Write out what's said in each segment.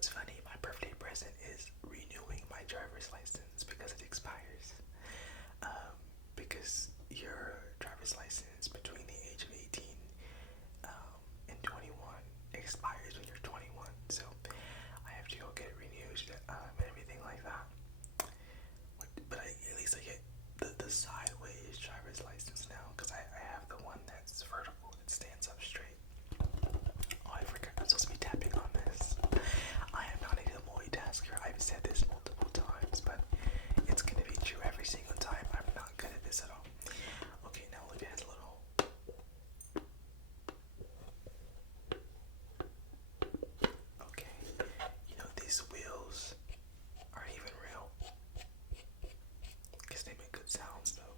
what's funny, my birthday present is renewing my driver's license because it expires. Because your driver's license between the age of 18 and 21 expires when you're 21. So I have to go get it renewed and everything like that. But at least I get the sideways driver's license now because I have the one that's vertical. It stands up straight. Oh, I forgot. I'm supposed to be tapping on this. I am not a multitasker. I've said this multiple times, but it's gonna be true every single time. I'm not good at this at all. Okay, now look at his little. Okay, you know these wheels aren't even real. Guess they make good sounds though,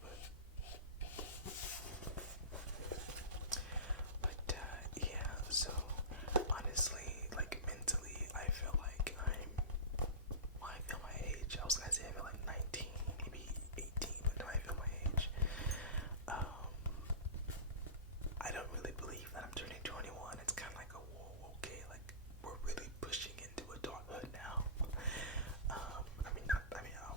but yeah. So honestly, like mentally, I feel like I feel my age. I was gonna say I feel like 19, maybe 18, but no, I feel my age. I don't really believe that I'm turning 21. It's kind of like a whoa, okay, like we're really pushing into adulthood now. I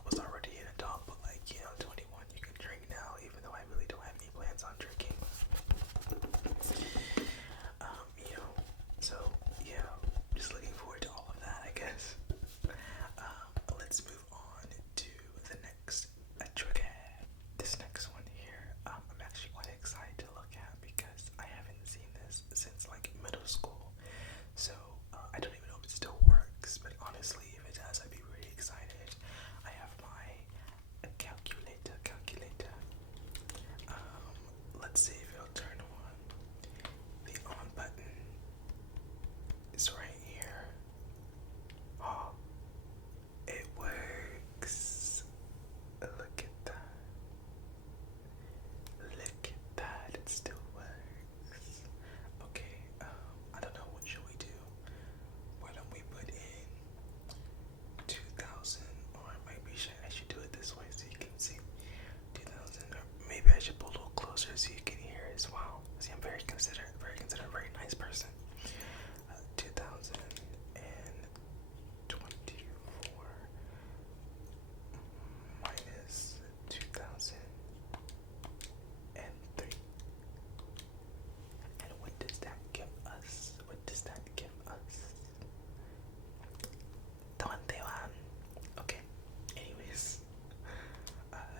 was already an adult, but like, 21, you can drink now, even though I really don't have any plans on drinking. So yeah, just looking forward to all of that, I guess. Let's move on to the next trick. This next one here, I'm actually quite excited to look at because I haven't seen this since like middle school. So I don't even know if it still works, but honestly, if it does, I'd be really excited. I have my calculator. Let's see if it'll turn on. The on button is right here. Oh, it works. Look at that. Look at that. It still works. Okay, I don't know, what should we do? Why don't we put in 2000, or maybe I should do it this way so you can see 2000, or maybe I should pull a little closer so you can hear as well. See, I'm very considerate, very nice person. 2024 minus 2003. And what does that give us? 21. Okay. Anyways,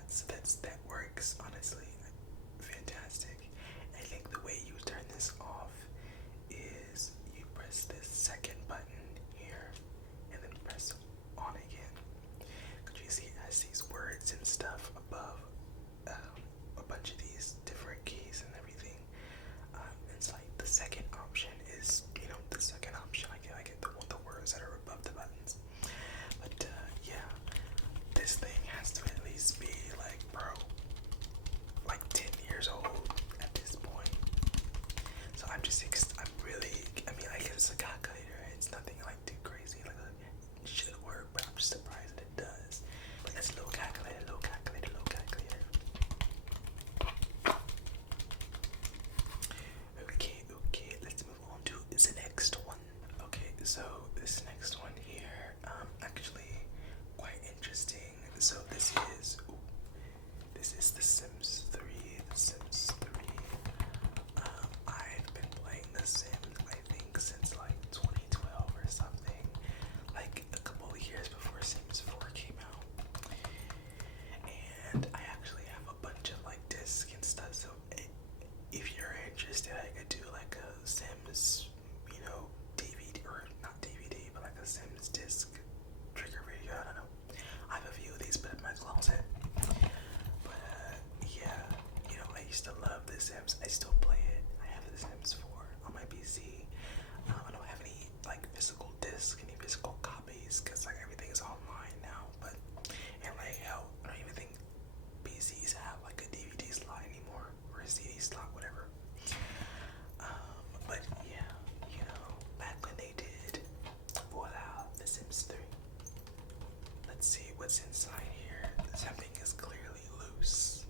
so that works. Honestly, fantastic. I think the way you turn this off is you press this second button here, and then press on again. Could you see it has these words and stuff above a bunch of these different keys and everything? It's like the second option is, the second option. I get the words that are above the buttons. But yeah, this thing has to at least be like, bro, like 10 years old at this point. So I'm really, I guess it's a calculator. It's nothing like too crazy. Like it should work, but I'm just surprised that it does. But that's a little calculator. Okay, let's move on to the next one. Okay, so this next one here, actually quite interesting. So this is The Sims 3. I've been playing The Sims, I think, since like 2012 or something, like a couple of years before Sims 4 came out. And I actually have a bunch of like discs and stuff, so if you're interested, I could do like a Sims, DVD, or not DVD, but like a Sims disc trigger video. I don't know. I have a few of these put in my closet. But yeah, I used to love The Sims. I still play it. I have The Sims 4 on my PC. I don't have any like physical discs, any physical copies, because like everything is online now. And like hell, I don't even think PCs have like a DVD slot anymore, or a CD slot, whatever. But yeah, back when they did, voila, The Sims 3. Let's see what's inside here. Something is clearly loose.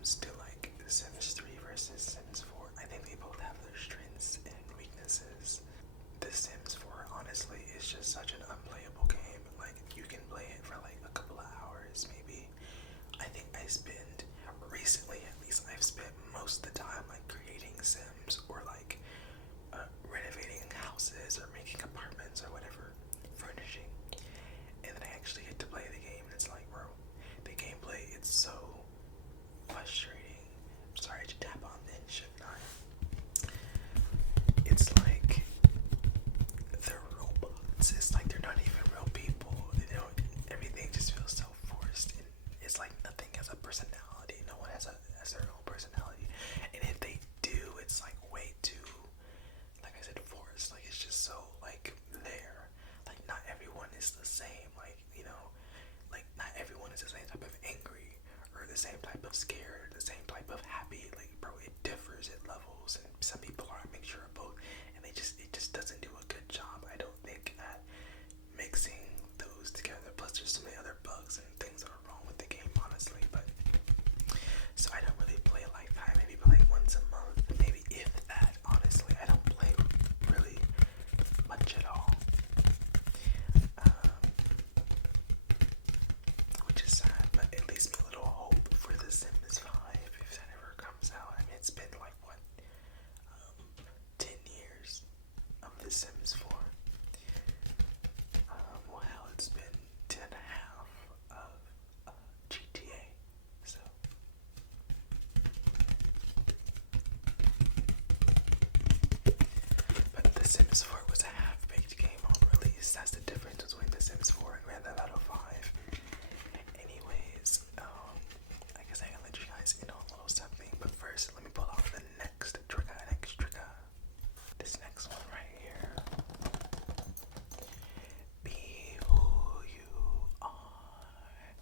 comes to like Sims 3 versus Sims 4, I think they both have their strengths and weaknesses. The Sims 4 honestly is just such an unplayable game. Like you can play it for like a couple of hours maybe. I think I spend recently at least I've spent most of the time like creating Sims or like renovating houses or making apartments or whatever, furnishing. And then I actually get to play the game and it's like, bro, the gameplay, it's so frustrating. Sorry to tap on then, shouldn't I? It's like they're robots. It's like they're not even real people. You know, everything just feels so forced. And it's like nothing has a personality. No one has their own personality. And if they do, it's like way too, like I said, forced. Like it's just so like there. Like not everyone is the same. Like, you know, like not everyone is the same type of angry or the same type of scared or the same type of happy. Like bro, it differs at levels and some people are a mixture of both and it just doesn't do a good job, I don't think, at mixing those together. Plus there's so many other bugs and things that are wrong with the game, honestly. But so I don't really play like that. I maybe play once a month, maybe if that, honestly. I don't play really much at all. Which is sad, but it leaves me a little hope for The Sims 5 if that ever comes out. I mean, it's been like, what, 10 years of The Sims 4. Well, hell, it's been 10 and a half of GTA, so. But The Sims 4 was a half-baked game on release. That's the difference between The Sims 4 and Grand Theft Auto 5. Anyways, I guess I can let you guys in on a little something, but first let me pull out the next trigger. This next one right here. Be who you are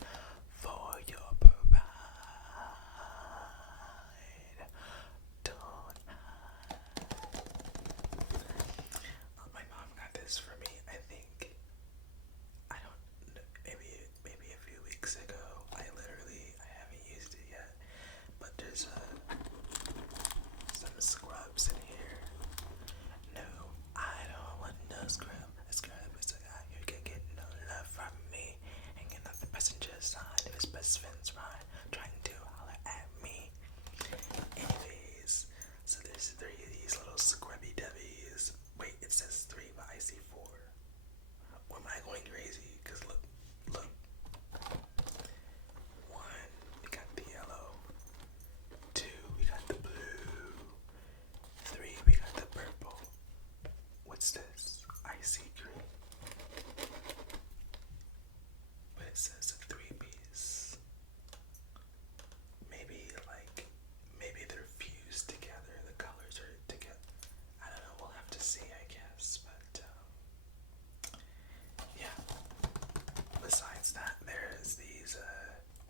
for your pride. Don't hide. My mom got this for me, I think. I don't know, maybe a few weeks ago. I haven't used it yet, but there's some scrubs in here. No, I don't want no scrub. A scrub is a guy who can get no love from me, hanging out the passenger side of his best friend's ride, trying to holler at me. Anyways, so there's 3 of these little scrubby dubbies. Wait, it says 3, but I see 4. Or am I going crazy? Cause look. 1, we got the yellow. 2, we got the blue. 3, we got the purple. What's this? Icy green. But it says a 3-piece. Maybe they're fused together. The colors are together. I don't know. We'll have to see, I guess. But yeah. Besides that, there's these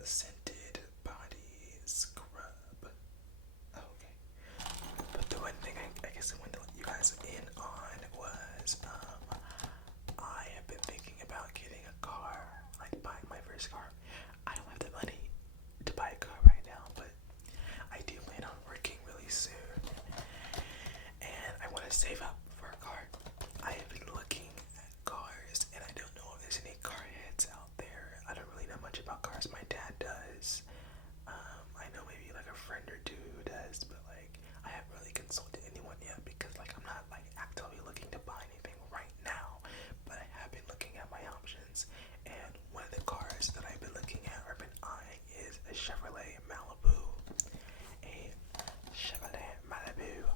scented body scrub. Okay. But the one thing I guess I wanted to let you guys in on was I have been thinking about getting a car, like buying my first car. I don't have the money to buy a car right now, but I do plan on working really soon. And I want to save up for a car. I have been looking at cars and I don't know if there's any car heads out there. I don't really know much about cars. My dad does. I know maybe like a friend or two does, but like I haven't really consulted anyone yet because like I'm not like actively looking to buy anything right now, but I have been looking at my options. And one of the cars that I've been looking at or been eyeing is a Chevrolet Malibu. A Chevrolet Malibu.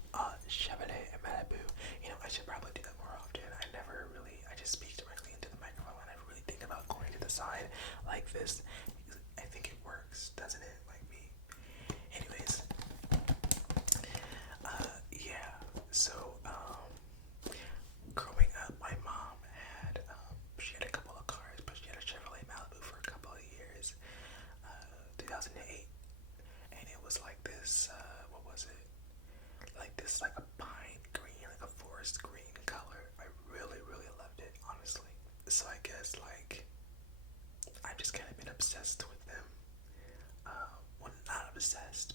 You know, I should probably do that more often. I just speak directly into the microphone. I never really think about going to the side like this. I think it works, doesn't it? Like me. Anyways. Yeah. So, growing up, my mom she had a couple of cars, but she had a Chevrolet Malibu for a couple of years. 2008. And it was like this, what was it? Like this, like a pine green, like a forest green color. I really, really loved it, honestly. So I guess, like, I've just kind of been obsessed with them. Well, not obsessed,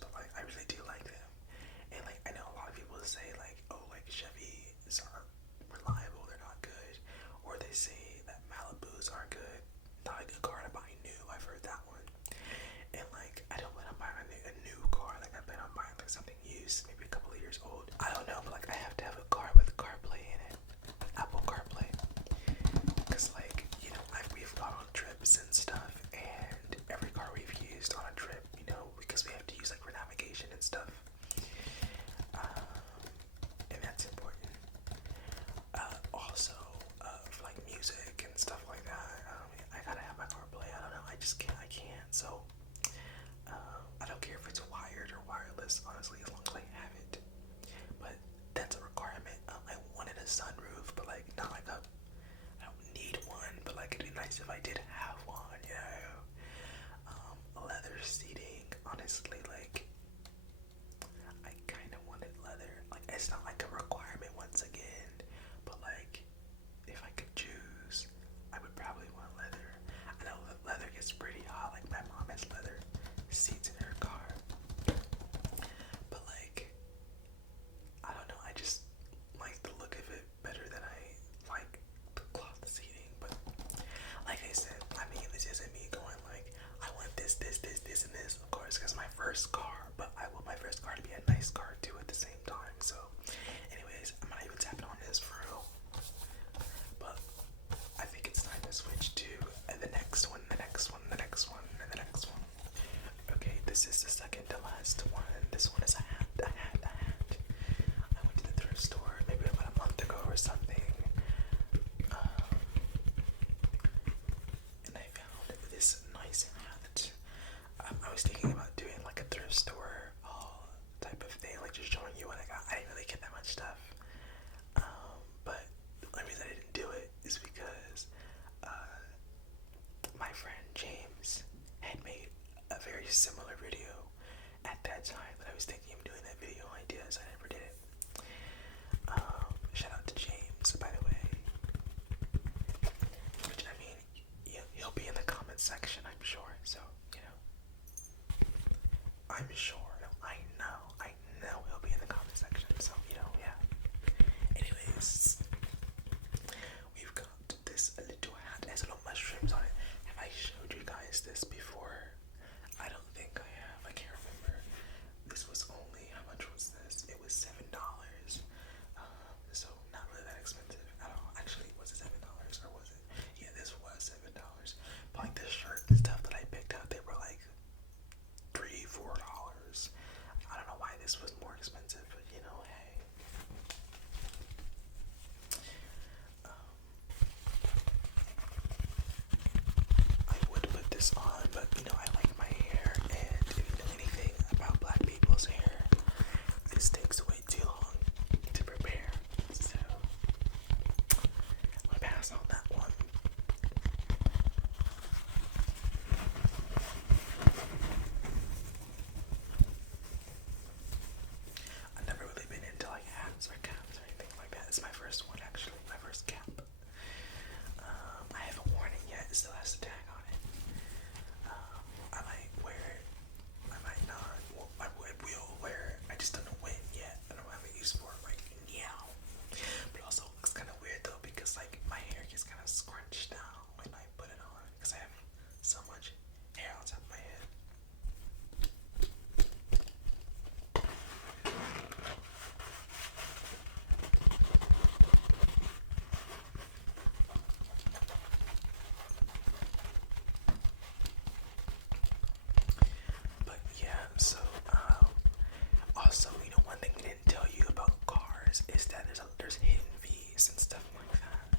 years old. I don't know, but like I have to have a car with CarPlay in it, like Apple CarPlay, because like we've gone on trips and stuff, and every car we've used on a trip, because we have to use like for navigation and stuff, and that's important. Also, for like music and stuff like that, I gotta have my CarPlay. I don't know, I just can't. I can't. So I don't care if it's wired or wireless, honestly, as long as I have it. But that's a requirement. I wanted a sunroof, but like not like a. I don't need one, but like it'd be nice if I did have one, leather seating, honestly, like I kind of wanted leather. Like it's not like a requirement once again, but like if I could choose, I would probably want leather. I know leather gets pretty hot. Like my mom has leather seats in her car, but like I don't know. I just like the look of it better than I like the cloth seating. But like I said, I mean, this isn't me going like I want this, and this. Of course, because my first car, but I want my first car to be a nice car too at the same time. So, anyways, I'm not even tapping on this for real. But I think it's time to switch to the next one, the next one, the next one, and the next one. Okay, this is the second to last one. This one is a hat, a hat, a hat. I went to the thrift store maybe about a month ago or something, and I found this nice hat. I was thinking about doing like a thrift store haul type of thing, like just showing you what I got. I didn't really get that much stuff, but the only reason I didn't do it is because my friend James had made a very similar video at that time that I was thinking of doing that video idea, so I never did it. Shout out to James, by the way. Which, I mean, he'll be in the comments section, I'm sure, so, I'm sure, I know he'll be in the comment section, so, yeah. Anyways, we've got this little hat, it has little mushrooms on it. Have I showed you guys this before? I don't think I have, I can't remember. This was only, how much was this? It was $7. So not really that expensive at all. Actually, was it $7 or was it? Yeah, this was $7. But like this shirt and stuff that I picked out, they were like $3-4. I don't know why this was more expensive, but hey. I would put this on, but I like my hair, and if you know anything about black people's hair, this takes way too long to prepare. So I'm gonna pass on that one. I've never really been into like hats or caps or anything like that. It's my first one, actually, my first cap. I haven't worn it yet. It still has the tag on it. I might wear it. I might not. Well, I will wear it. I just don't know when yet. I don't have a use for it right now. But it also looks kind of weird though, because like my hair gets kind of scrunched down when I put it on, because I have so much hair on top of my head. But yeah, so also, one thing we didn't tell you about cars is that there's hidden fees and stuff like that.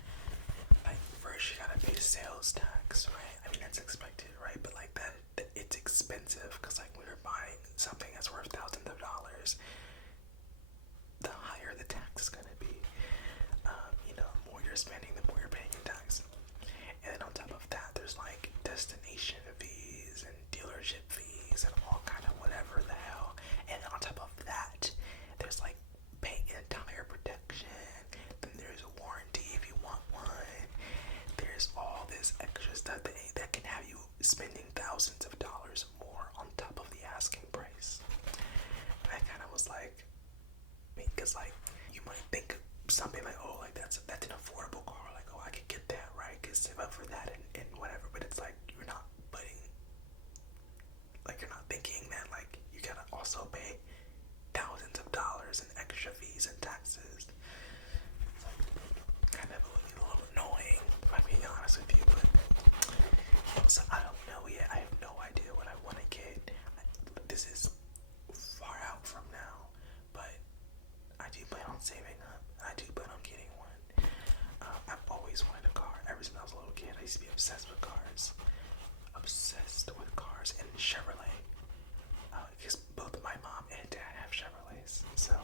Like first you gotta pay sales tax, right? I mean that's expected, right? But like that it's expensive, because like when you're buying something that's worth thousands of dollars, the higher the tax is gonna be. The more you're spending, the more you're paying in tax. And then on top of that, there's like destination fees and dealership fees and all kind of whatever the hell. And then on top of that, there's like paying an entire protection. Then there's a warranty if you want one. There's all this extra stuff that can have you spending thousands of dollars more on top of the asking price. And I kind of was like, because like you might think something like, oh, like that's an affordable car, like, oh, I could get that, right, could save up for that and whatever. But it's like you're not thinking that like you gotta also pay thousands of dollars in this is far out from now, but I do plan on saving up. I do plan on getting one. I've always wanted a car. Ever since I was a little kid, I used to be obsessed with cars. Obsessed with cars and Chevrolet. Because both my mom and dad have Chevrolets. So,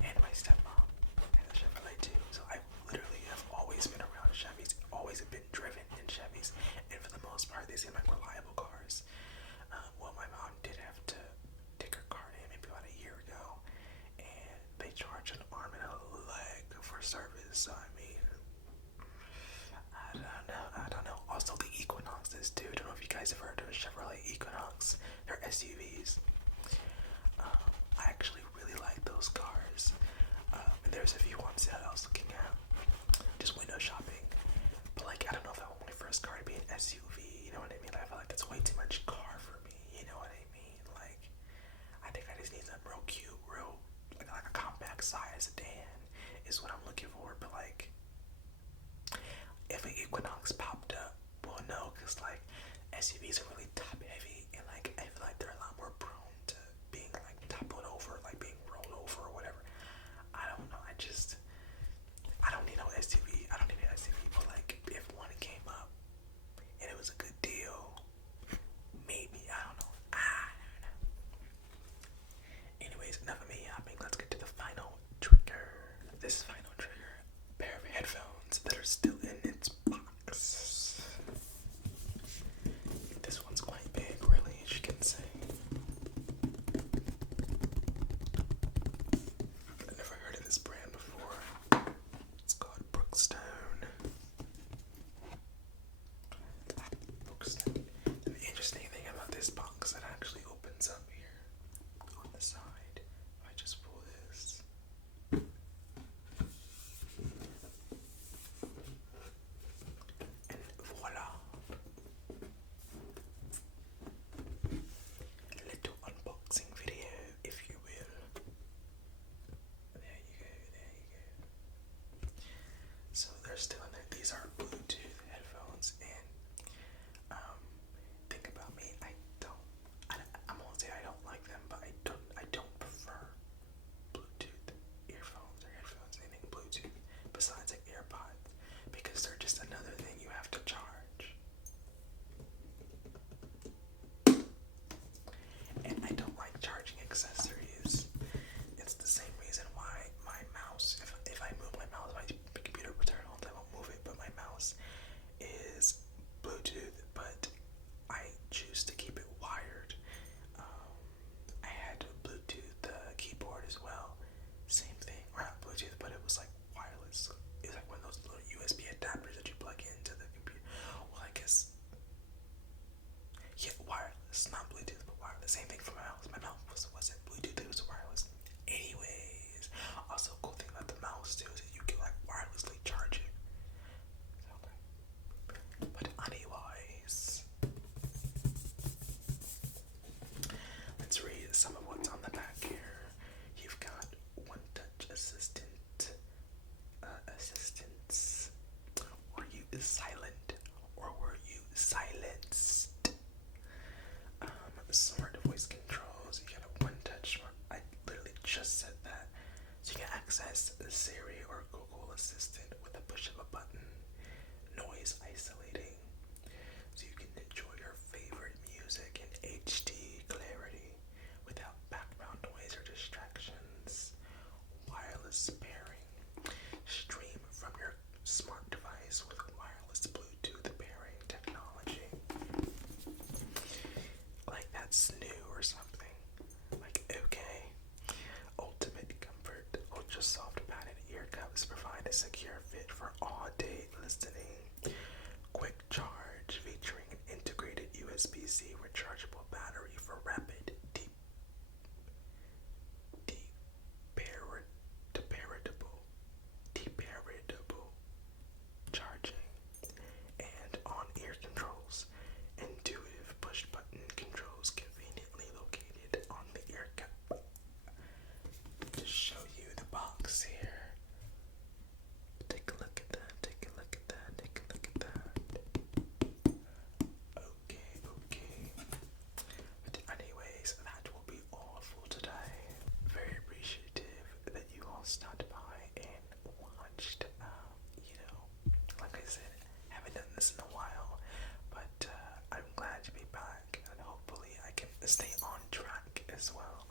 and my stepmom has a Chevrolet too. So I literally have always been around Chevys. Always have been driven in Chevys. And for the most part, they seem like reliable cars. Well, my mom did have to take her car in maybe about a year ago. And they charge an arm and a leg for service. So I mean, I don't know. Also, the Equinoxes too. I don't know if you guys have heard of a Chevrolet Equinox. They're SUVs. I actually really like those cars. And there's a few ones that I was looking at, just window shopping. But like, I don't know if I want my first car to be an SUV. You know what I mean? Like, I feel like it's way too much car for me. You know what I mean? Like, I think I just need something real cute, real like a compact size sedan is what I'm looking for. But like, if an Equinox popped up, well, no, because like SUVs are really top heavy, and like I feel like they're a lot more prone to being like toppled over, like being rolled over or whatever. I don't know. I don't need no SUV. I don't need an SUV, but like if one came up and it was a good deal, maybe. I don't know. Anyways, enough of me yapping. Let's get to the final trigger. This final trigger, a pair of headphones that are still in its box. This one's quite big, really, as you can see. I've never heard of this brand before. It's called Brookstone. Brookstone. And the interesting thing about this box, it actually opens up here on the side. If I just pull this. And voila. A little unboxing video, if you will. There you go, there you go. So they're still in there. These are Bluetooth headphones, and think about me. I'm gonna say I don't like them, but I don't prefer Bluetooth earphones or headphones, anything Bluetooth besides like AirPods, because they're just another thing you have to charge. And I don't like charging accessories. It's the same reason why my mouse, if I move my mouse, my computer will turn on, I won't move it, but my mouse is Bluetooth, but I choose to keep it wired. I had a Bluetooth keyboard as well. Same thing, or not Bluetooth, but it was like wireless. It was like one of those little USB adapters that you plug into the computer. Well, I guess, yeah, wireless, not Bluetooth, but wireless. Same thing for my mouse. My mouse wasn't Bluetooth, it was wireless. Anyways, also cool thing about the mouse too is that you can like wirelessly charge it. But anyways, let's read some of what's on the back here. You've got One Touch Assistant, assistance. Were you silent or were you silenced? Smart voice controls. You got a One Touch. I literally just said that. So you can access Siri or Google Assistant with a push of a button. Noise isolating, so you can enjoy your favorite music in HD clarity without background noise or distractions. Wireless pairing. Stream from your smart device with wireless Bluetooth pairing technology. Like that's new or something. Like, okay. Ultimate comfort. Ultra soft padded ear cups provide a secure fit for all day listening. Quick stay on track as well.